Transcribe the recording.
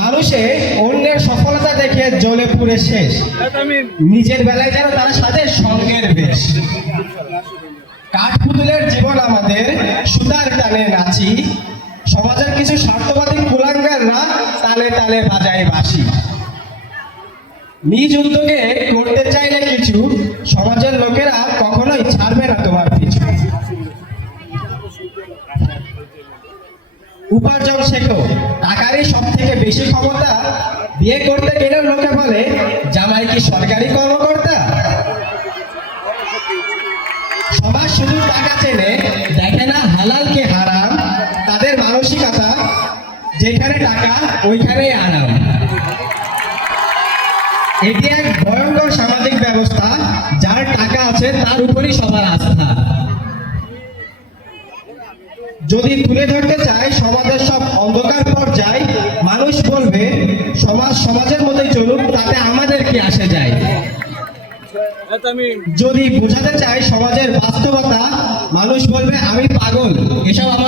মানুষে অন্যের সফলতা দেখে জ্বলে পুড়ে শেষ, নিজের বেলায় যেন তারা সাজে সঙ্গের বেশ। কাঠপুতুলের জীবন আমাদের, সুতার টানে নাচি, সমাজের কিছু স্বার্থবাদী কুলাঙ্গাররা তালে তালে বাজায় বাঁশি। নিজ উদ্যোগে করতে চাইলে কিছু, সমাজের লোকেরা কখনোই ছাড়বে না তোমার পিছু। উপার্জন শেখো, টাকারই সব থেকে বেশি ক্ষমতা। বিয়ে করতে গেলেও লোকে বলে জামাই কি সরকারি কর্মকর্তা। সবার শুধু টাকা চেনে, দেখে না হালাল কে হারাম। তাদের মানসিকতা যেখানে টাকা ওইখানেই আরাম। এটি এক ভয়ঙ্কর সামাজিক ব্যবস্থা, যার টাকা আছে তার উপরই সবার আস্থা। যদি তুলে ধরতে চাই সমাজের সব অন্ধকার পর্যায়, মানুষ বলবে সমাজ সমাজের মতোই চলুক, তাতে আমাদের কি আসে যায়। যদি বোঝাতে চাই সমাজের বাস্তবতা, মানুষ বলবে আমি পাগল, এসব আমার